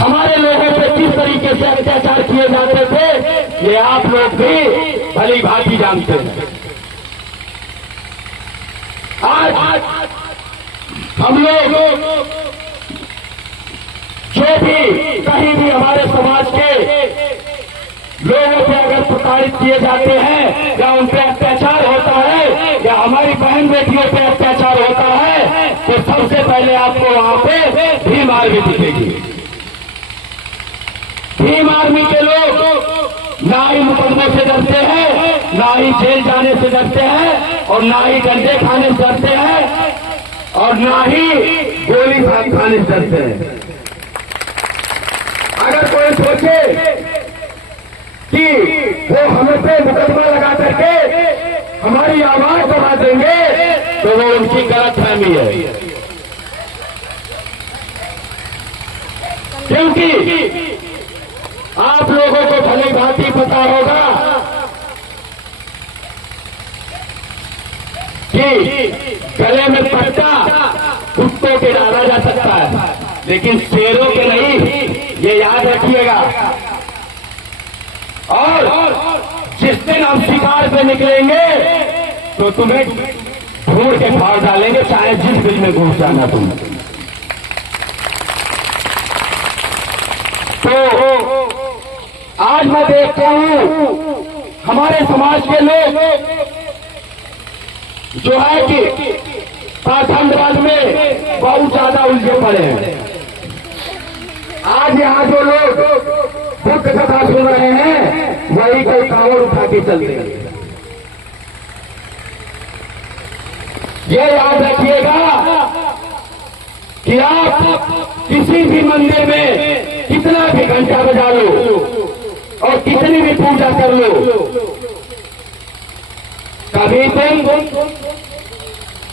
हमारे लोगों पे किस तरीके से अत्याचार किए जाते थे ये आप लोग भी भली भांति जानते हैं। आज हम लोग जो भी कहीं भी हमारे समाज के लोगों पे अगर प्रताड़ित किए जाते हैं या उन पे अत्याचार होता है या हमारी बहन बेटियों पे अत्याचार होता है तो सबसे पहले आपको वहां पे भीम आर्मी दिखेगी। भीम आर्मी के लोग ना ही मुकदमों से डरते हैं, ना ही जेल जाने से डरते हैं और ना ही डंडे खाने से डरते हैं और ना ही गोली खाने से डरते हैं। अगर कोई सोचे कि वो हमें पे मुकदमा लगा करके हमारी आवाज दबा देंगे तो वो उनकी गलतफहमी है, क्योंकि आप लोगों को भली भांति पता होगा कि गले में पट्टा कुत्तों के डाला जा सकता है लेकिन शेरों के नहीं, ये याद रखिएगा। और जिस दिन हम शिकार पे निकलेंगे तो तुम्हें ढूंढ के फाड़ डालेंगे, चाहे जिस बिल में घुस जाना तुम। तो आज मैं देखता हूं हमारे समाज के लोग जो है कि पाखंडवाद में बहुत ज्यादा उलझे पड़े हैं। आज यहाँ जो लोग बुद्ध कथा सुन रहे हैं वही कोई कांवड़ उठा के चलते हैं। ये याद रखिएगा कि आप किसी भी मंदिर में कितना भी घंटा बजा लो और कितनी भी पूजा कर लो, कभी तुम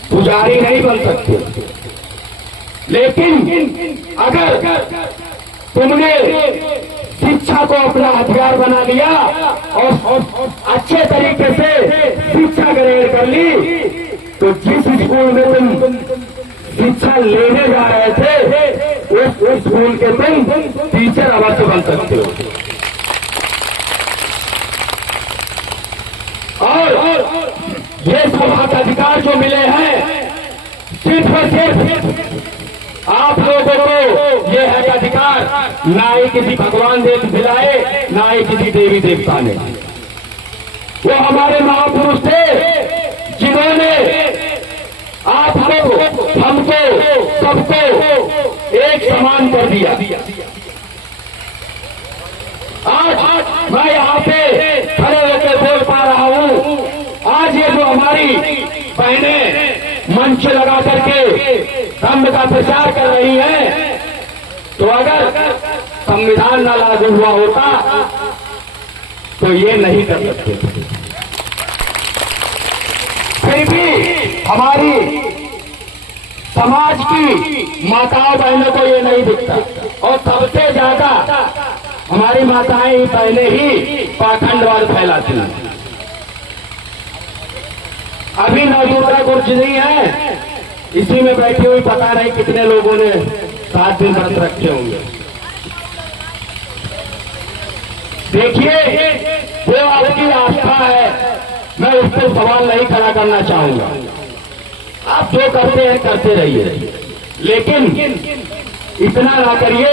पुजारी नहीं बन सकते। लेकिन अगर तुमने शिक्षा को अपना हथियार बना लिया और अच्छे तरीके से शिक्षा ग्रहण कर ली तो जिस स्कूल में तुम शिक्षा लेने जा रहे थे उस स्कूल के तुम टीचर अवश्य बन सकते हो। और ये सब हक अधिकार जो मिले हैं सिर्फ और सिर्फ आप लोगों को ये है अधिकार ना ही किसी भगवान ने दिलाए ना ही किसी देवी देवता ने। वो हमारे महापुरुष थे जिन्होंने आपको हमको सबको एक समान कर दिया। आज मैं यहाँ पे खड़े होकर बोल पा रहा हूँ। आज ये जो हमारी बहनें मंच लगा करके धर्म का प्रचार कर रही है तो अगर संविधान न लागू हुआ होता तो ये नहीं कर सकते। फिर भी हमारी समाज की माताओं बहनों को ये नहीं दिखता और सबसे ज्यादा हमारी माताएं पहले ही पाखंडवाद फैलाती हैं। अभी मौजूदा कुछ नहीं है, इसी में बैठी हुई पता नहीं कितने लोगों ने 7 दिन व्रत रखे होंगे। देखिए वो आपकी आस्था है, मैं उस पर सवाल नहीं खड़ा करना चाहूंगा। आप जो करते हैं करते रहिए, लेकिन इतना ना करिए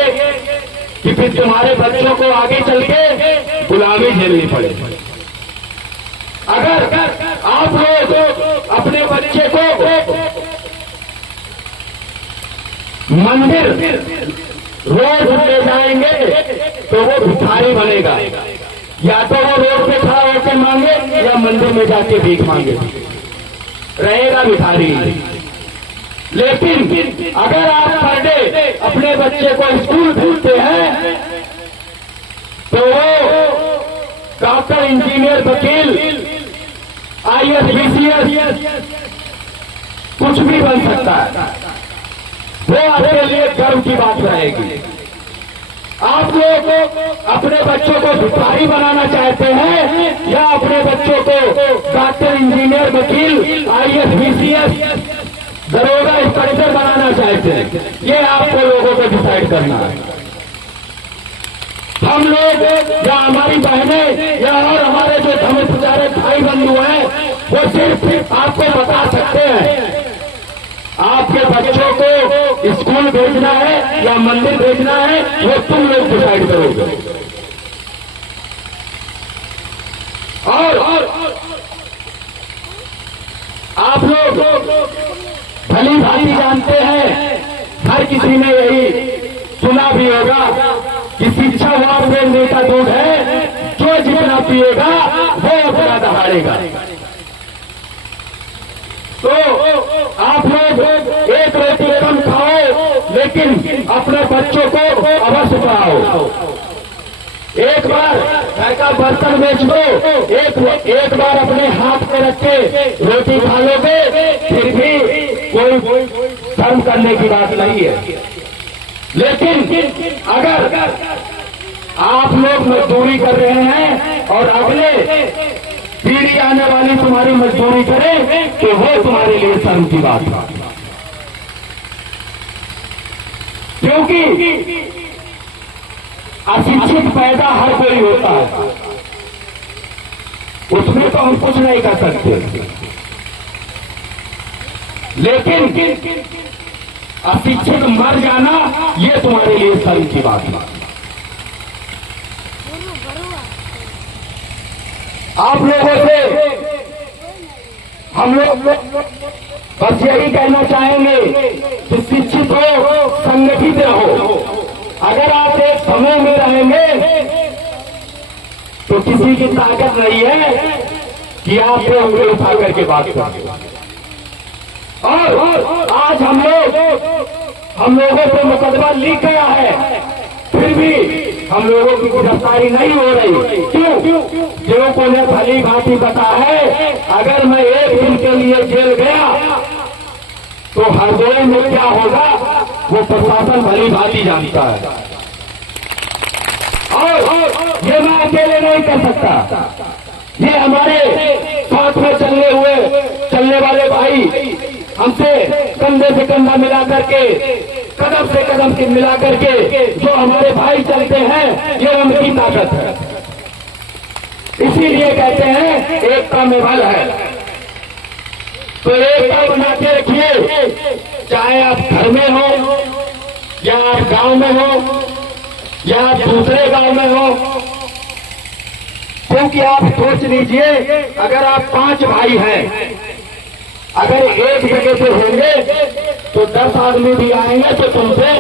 कि फिर तुम्हारे बच्चों को आगे चल के गुलामी झेलनी पड़े। अगर आप लोग अपने बच्चे को मंदिर रोड ले जाएंगे तो वो भिखारी बनेगा, या तो वो रोड पे खड़ा होकर मांगे या मंदिर में जाके भीख मांगे, रहेगा भिखारी। लेकिन अगर आप पर डे अपने बच्चे को स्कूल भेजते हैं तो वो डॉक्टर, इंजीनियर, वकील, IAS, BCS कुछ भी बन सकता है। वो आपके लिए गर्व की बात रहेगी। आप लोग अपने बच्चों को भिखारी बनाना चाहते हैं या अपने बच्चों को डॉक्टर, इंजीनियर, वकील, IAS, BCS, दरोगा, इंस्पेक्टर बनाना चाहते हैं? ये आपको लोगों को डिसाइड करना है। हम लोग या हमारी बहनें या और हमारे जो धर्म प्रचारक भाई बंधु हैं, वो सिर्फ आपको बता सकते हैं आपके बच्चों को स्कूल भेजना है या मंदिर भेजना है, वो तुम लोग डिसाइड करोगे। और आप लोग भली भांति जानते हैं, हर किसी ने यही सुना भी होगा कि शिक्षा वापस का दूध है, जो जितना पिएगा वो अपना दहाड़ेगा। तो आप लोग एक रोटी कम खाओ, लेकिन अपने बच्चों को अवश्य पढ़ाओ। एक बार घर का बर्तन बेच दो, एक बार अपने हाथ में रख के रोटी खा लोगे, फिर भी कोई शर्म करने की बात नहीं है। लेकिन अगर आप लोग मजदूरी कर रहे हैं और अगले पीढ़ी आने वाली तुम्हारी मजदूरी करे, तो वो तुम्हारे लिए शर्म की बात है। क्योंकि अशिक्षित पैदा हर कोई होता है, उसमें तो हम कुछ नहीं कर सकते, लेकिन अशिक्षित मर जाना ये तुम्हारे लिए शर्म की बात है। आप लोगों से हम लोग बस यही कहना चाहेंगे कि शिक्षित हो, संगठित रहो। अगर आप एक समूह में रहेंगे तो किसी की ताकत नहीं है कि आपसे उंगली उठा करके बात करें। और आज हम लोगों पे मुकदमा लिख गया है, फिर भी हम लोगों की गिरफ्तारी नहीं हो रही। क्यों? क्योंकि उन्हें भली भांति पता है, अगर मैं एक दिन के लिए जेल गया तो हरदोई में क्या होगा वो प्रशासन भली भांति जानता है। और ये मैं अकेले नहीं कर सकता, ये हमारे साथ में चलने वाले भाई हमसे कंधे से कंधा मिला करके, कदम से कदम से मिला करके जो हमारे भाई चलते हैं, ये उनकी ताकत है। इसीलिए कहते हैं एकता में बल है। तो एकता बना के रखिए, चाहे आप घर में हो या आप गांव में हो या आप दूसरे गांव में हो। क्योंकि आप सोच लीजिए, अगर आप 5 भाई हैं, अगर एक जगह पे होंगे तो 10 आदमी भी आएंगे तो तुमसे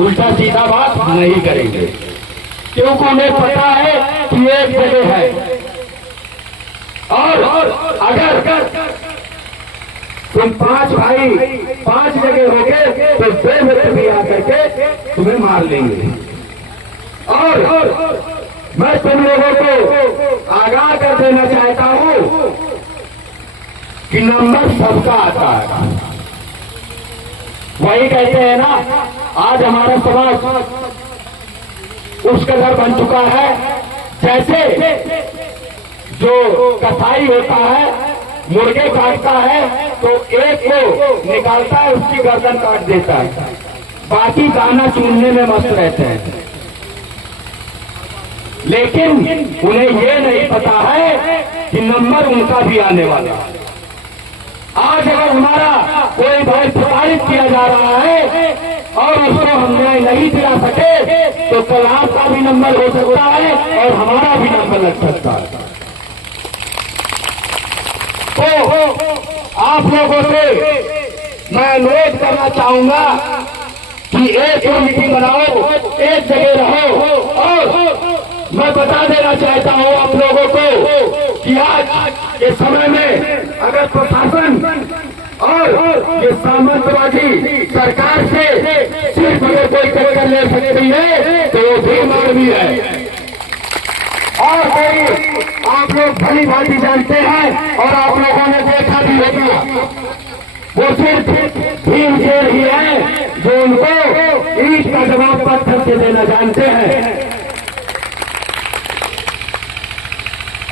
उल्टा सीधा बात नहीं करेंगे, क्योंकि उन्हें पता है कि एक जगह है। और अगर तुम 5 भाई 5 जगह होगे तो 2 मित्र भी आकर के तुम्हें मार लेंगे। और मैं तुम लोगों को आगाह कर देना चाहता हूं कि नंबर सबका आता है। वही कहते हैं ना, आज हमारा समाज उस कदर बन चुका है, जैसे जो कसाई होता है, मुर्गे काटता है तो एक को निकालता है, उसकी गर्दन काट देता है, बाकी दाना चूरने में मस्त रहते हैं। लेकिन उन्हें ये नहीं पता है कि नंबर उनका भी आने वाला है। आज अगर हमारा कोई भाई प्रताड़ित किया जा रहा है और उसको हम न्याय नहीं दिला सके, तो कल आपका भी नंबर हो सकता है और हमारा भी नंबर लग सकता है। तो आप लोगों से मैं अनुरोध करना चाहूंगा कि एक मीटिंग बनाओ, एक जगह रहो। और मैं बता देना चाहता हूं आप लोगों को कि आज के समय में अगर प्रशासन और ये सामंतवादी सरकार से सिर्फ अगर कोई टक्कर ले सकती है तो वो भी मानवीय है। और कोई आप लोग भली भांति जानते हैं और आप लोगों ने देखा भी होगा, वो सिर्फ भीम शेर ही है जो उनको ईंट का जवाब पत्थर से देना जानते हैं।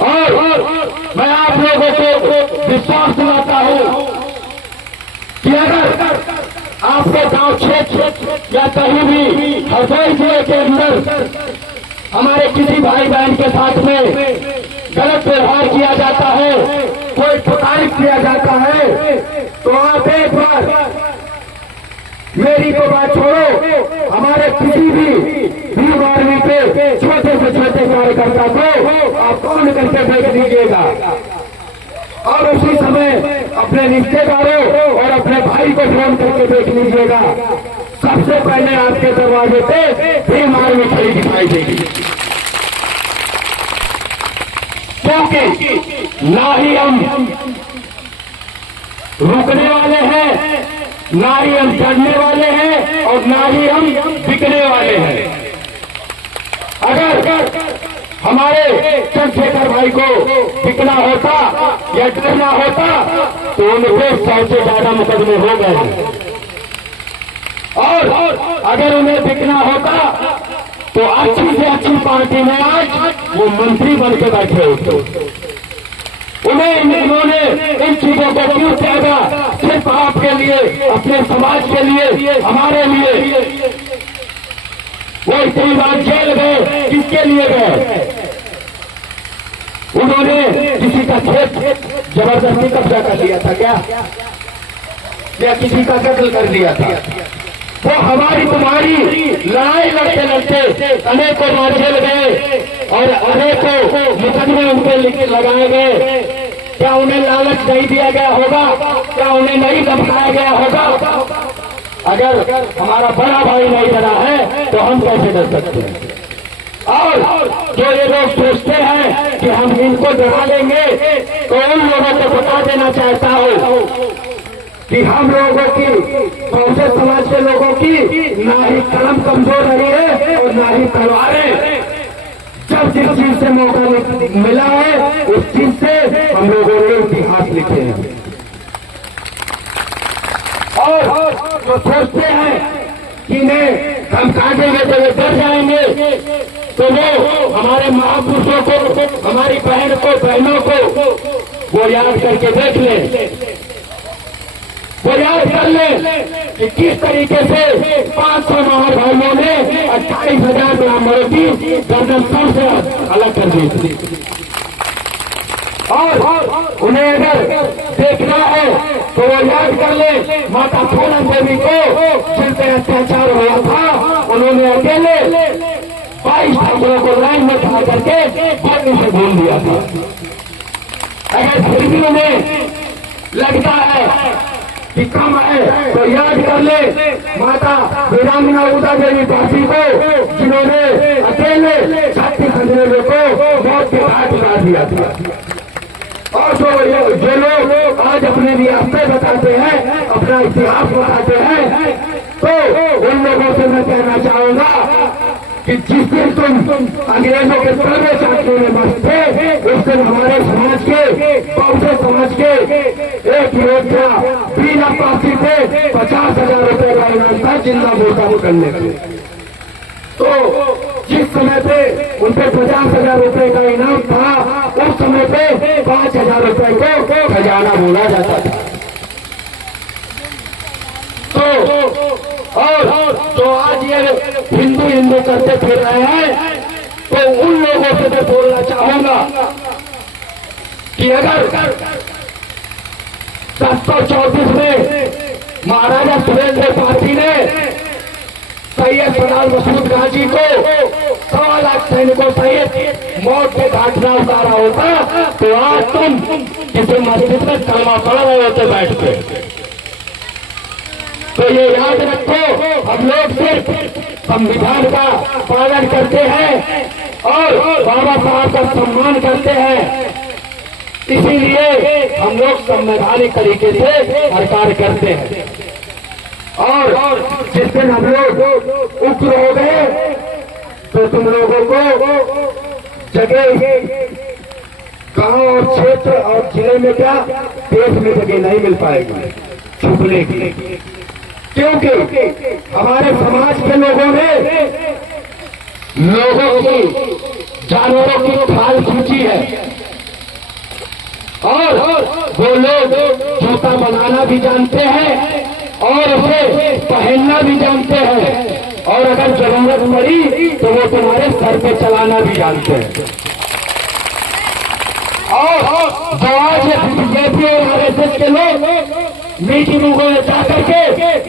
और मैं आप लोगों को विश्वास दिलाता हूं कि अगर आपके गांव क्षेत्र या कहीं भी हरदोई जिले के अंदर हमारे किसी भाई बहन के साथ में गलत व्यवहार किया जाता है, कोई प्रताड़ित किया जाता है, तो आप एक बार मेरी तो बात छोड़ो, हमारे किसी भी वीर आर्मी के छोटे से छोटे कार्यकर्ता को आप फोन करके देख लीजिएगा और उसी समय अपने रिश्तेदारों और अपने भाई को फोन करके देख लीजिएगा। सबसे पहले आपके दरवाजे पे भीम आर्मी खड़ी दिखाई देगी, क्योंकि ना ही हम रुकने वाले हैं, ना ही हम चढ़ने वाले हैं और ना ही हम बिकने वाले हैं। अगर हमारे चंद्रशेखर भाई को बिकना होता या डरना होता तो उनके 100 से ज्यादा मुकदमे हो गए हैं, और अगर उन्हें बिकना होता तो अच्छी से अच्छी पार्टी में आज वो मंत्री बन के बैठे होते। उन्हें इन्होंने इन चीजों को क्यों त्यागा? सिर्फ आपके लिए, अपने समाज के लिए, हमारे लिए। वो इतनी बार जेल गए, किसके लिए गए? उन्होंने किसी का खेत जबरदस्ती कब्जा कर लिया था क्या, या किसी का कत्ल कर दिया था? वो हमारी तुम्हारी लड़ाई लड़ते लड़ते अनेकों बार जेल गए और अनेकों मुकदमे उनके लगाए गए। क्या उन्हें लालच नहीं दिया गया होगा? क्या उन्हें नहीं धमकाया गया होगा? अगर हमारा बड़ा भाई नहीं डरा है तो हम कैसे डर सकते हैं? और जो ये लोग सोचते हैं कि हम इनको डरा देंगे, तो उन लोगों को बता देना चाहता हूं कि हम लोगों की, बहुजन समाज के लोगों की ना ही कलम कमजोर रही है और ना ही तलवारें। जब जिस चीज से मौका मिला है उस चीज से हम लोगों ने इतिहास लिखे हैं। और जो सोचते हैं कि इन्हें धमका देंगे तो वे डर जाएंगे, तो वो हमारे महापुरुषों को, हमारी बहन को, बहनों को वो याद करके देख ले, वो याद कर ले कि किस तरीके से 500 महार भाइयों ने 28,000 ब्राह्मणों की गर्दन सर से अलग कर दी थी। और उन्हें अगर देखना है तो वो याद कर ले माता पूनम देवी को जिन पे अत्याचार हुआ था, उन्होंने अकेले 22 ठाकुरों को लाइन में खड़ा करके गोली से भूल दिया था। अगर फिर भी उन्हें लगता है कि कम है तो याद कर ले माता वीरांगना उदा देवी दासी को, जिन्होंने अकेले 36 अंग्रेजों को मौत के घाट उतार दिया था। और जो लोग आज अपने रियासतें बताते हैं, अपना इतिहास बताते हैं, तो उन लोगों से मैं कहना चाहूंगा कि जिस दिन तुम अंग्रेजों के तलवे चाटने में मस्त थे, उस दिन हमारे समाज के, बहुजन समाज के एक योद्धा बीना पासी थे, 50,000 रुपए का इनाम था जिंदा मोर्चा करने के। तो जिस समय पे उन पे 50,000 रुपए का इनाम था, उस समय पे 5,000 रुपए को खजाना बोला जाता था। और तो आज ये हिंदू हिंदू करते फिर रहे हैं, तो उन लोगों से मैं बोलना चाहूंगा कि अगर 734 में महाराजा सुरेंद्र पार्टी ने सैयद सलाल मसूद गाजी को 1.25 लाख सैनिकों सहित मौत के घाट में उतारा होता, तो आज तुम किसी मस्जिद में कलमा पढ़ रहे होते बैठ के। तो ये याद रखो, हम लोग सिर्फ संविधान का पालन करते हैं और बाबा साहब का सम्मान करते हैं, इसीलिए हम लोग संवैधानिक तरीके से हर कार्य करते हैं। और जिस दिन हम लोग उग्र हो गए तो तुम लोगों को जगह, गांव और क्षेत्र और जिले में क्या, देश में जगह नहीं मिल पाएगी छुपने की, क्योंकि हमारे समाज के लोगों ने लोगों की, जानवरों की खाल खींची है, और वो लोग जूता बनाना भी जानते हैं और उसे पहनना भी जानते हैं, और अगर जरूरत पड़ी तो वो तुम्हारे सर पे चलाना भी जानते हैं। और जो आज बीजेपी और आरएसएस के लोग मीटिंगों में जाकर के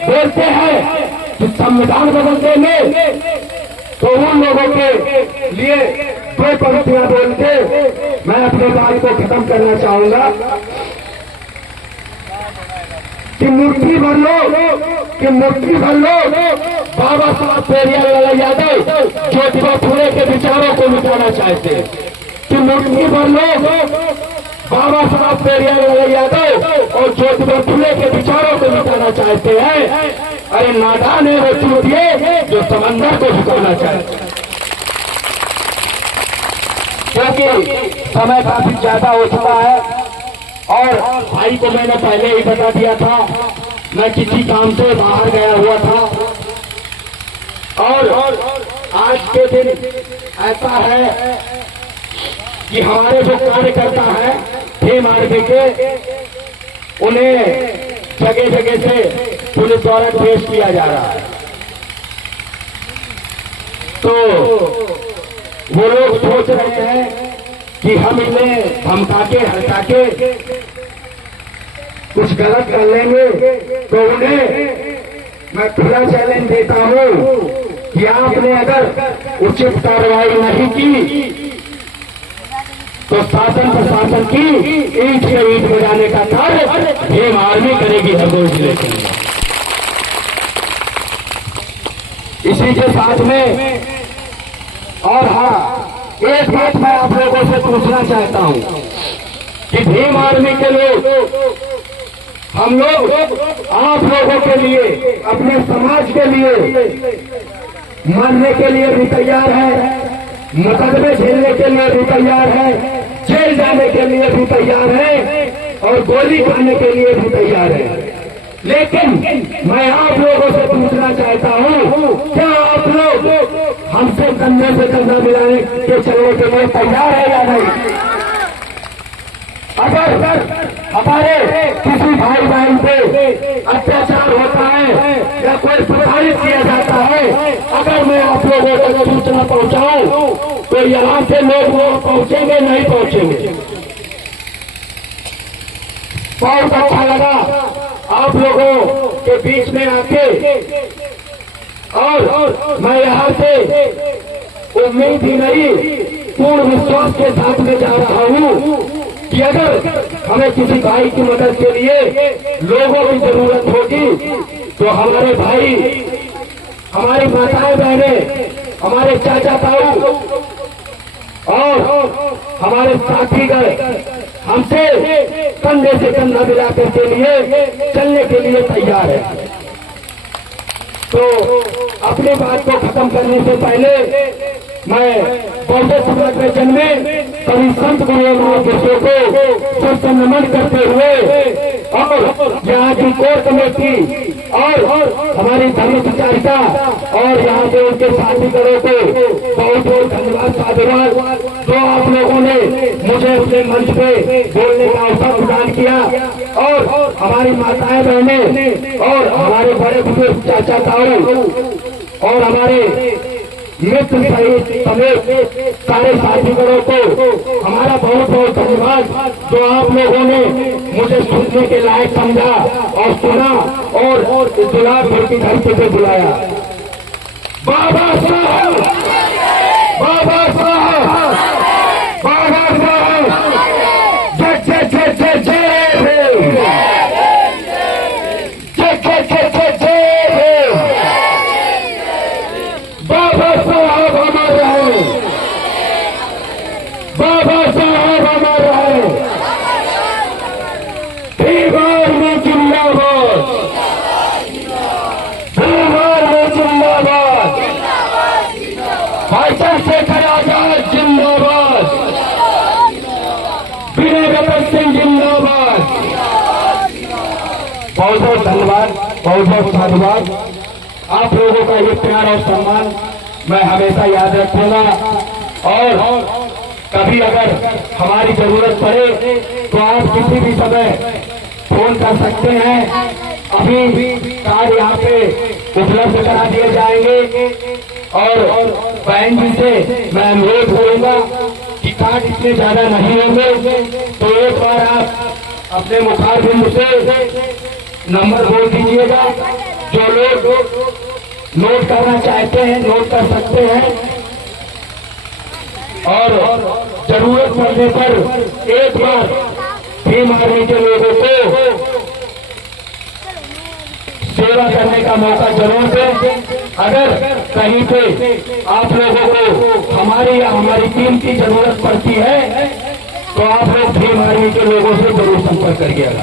बोलते हैं कि संविधान बदल देंगे, तो उन लोगों के लिए दो पंक्तियां बोल के मैं अपने बात को खत्म करना चाहूंगा कि मुट्ठी भर लो बाबा साहब पेरियालाल यादव ज्योतिबा फुले के विचारों को मिटाना चाहते हैं, कि मुट्ठी भर लो बाबा साहब पेरियालाल यादव और ज्योतिबा फुले के विचारों को मिटाना चाहते हैं। अरे नादान है वो चूतिए जो समंदर को झुकाना चाहते हैं। क्योंकि समय काफी ज्यादा हो चुका है और भाई को मैंने पहले ही बता दिया था, मैं किसी काम से बाहर गया हुआ था। और आज के दिन ऐसा है कि हमारे जो कार्यकर्ता है भीम आर्मी के, उन्हें जगह जगह से पुलिस द्वारा पेश किया जा रहा है। तो वो लोग सोच रहे हैं कि हम इन्हें धमका के हटा के कुछ गलत कर लेंगे, तो उन्हें मैं खुला चैलेंज देता हूं कि आपने अगर उचित कार्रवाई नहीं की तो शासन प्रशासन की ईंट से ईंट बजाने का कार्य भीम आर्मी करेगी हरदोई जिले के लिए। इसी के साथ में और हाँ, एक बात मैं आप लोगों से पूछना चाहता हूं कि भीम आर्मी के लोग, हम लोग आप लोगों के लिए, अपने समाज के लिए मरने के लिए भी तैयार है, मुकदमे झेलने के लिए भी तैयार है, जेल जाने के लिए भी तैयार है और गोली खाने के लिए भी तैयार है। लेकिन मैं आप लोगों से पूछना चाहता हूं, क्या आप लोग हमसे कंधे से कंधा मिलाने के चलने के लिए तैयार है या नहीं? अगर हमारे किसी भाई बहन पे अत्याचार होता है या कोई प्रताड़ित किया जाता है, अगर मैं आप लोगों को सूचना पहुंचाऊं तो यहाँ से लोग वहां पहुंचेंगे नहीं पहुंचेंगे? बहुत अच्छा लगा आप लोगों के बीच में आके, और मैं यहाँ से उम्मीद ही नहीं पूर्ण विश्वास के साथ में जा रहा हूँ कि अगर हमें किसी भाई की मदद के लिए लोगों की जरूरत होगी तो हमारे भाई, हमारी माताएं बहनें, हमारे चाचा ताऊ और हमारे साथीगण हमसे कंधे से कंधा मिलाकर के लिए चलने के लिए तैयार है। तो अपनी बात को खत्म करने से पहले मैं बौद्ध समाज में जन्मे सभी संत गुरुओं को सबसे नमन करते हुए और यहाँ की कोर कमेटी और हमारी धर्म विचारिता और यहाँ के उनके साथीगणों को बहुत बहुत धन्यवाद, साधुवाद, जो आप लोगों ने मुझे अपने मंच पे बोलने का अवसर प्रदान किया। और हमारी माताएं बहनें और हमारे बड़े बुजुर्ग चाचा ताऊ और हमारे मित्र सहित समेत सारे साथीगणों को हमारा बहुत बहुत धन्यवाद, जो आप लोगों ने मुझे सुनने के लायक समझा और सुना और दुलार भर की धरती पे बुलाया। बाबा साहब, बाबा साहब, बाबा साहब, जय जय जय जय जय भीम, जय जय जय जय जय भीम। बाबा साहब अमर रहे, बाबा साहब अमर रहे, भीम आर्मी जिंदाबाद, भीम आर्मी जिंदाबाद, भाई चंद्रशेखर आजाद जिंदाबाद, वीरेंद्र सिंह जिंदाबाद। बहुत बहुत धन्यवाद, बहुत बहुत धन्यवाद। आप लोगों का ये प्यार और सम्मान मैं हमेशा याद रखूंगा और कभी अगर हमारी जरूरत पड़े तो आप किसी भी समय फोन कर सकते हैं। अभी कार्ड यहाँ पे उपलब्ध करा दिए जाएंगे। और बहन जी से मैं अनुरोध करूंगा कि कार्ड इतने ज्यादा नहीं होंगे, तो एक बार आप अपने मुखारबिंद से नंबर बोल दीजिएगा। जो लोग नोट करना चाहते हैं नोट कर सकते हैं, और जरूरत पड़ने पर एक बार भीम आर्मी के लोगों को सेवा करने का मौका जरूर दें। अगर कहीं पे आप लोगों को हमारी या हमारी टीम की जरूरत पड़ती है तो आप लोग भीम आर्मी के लोगों से जरूर संपर्क करिएगा।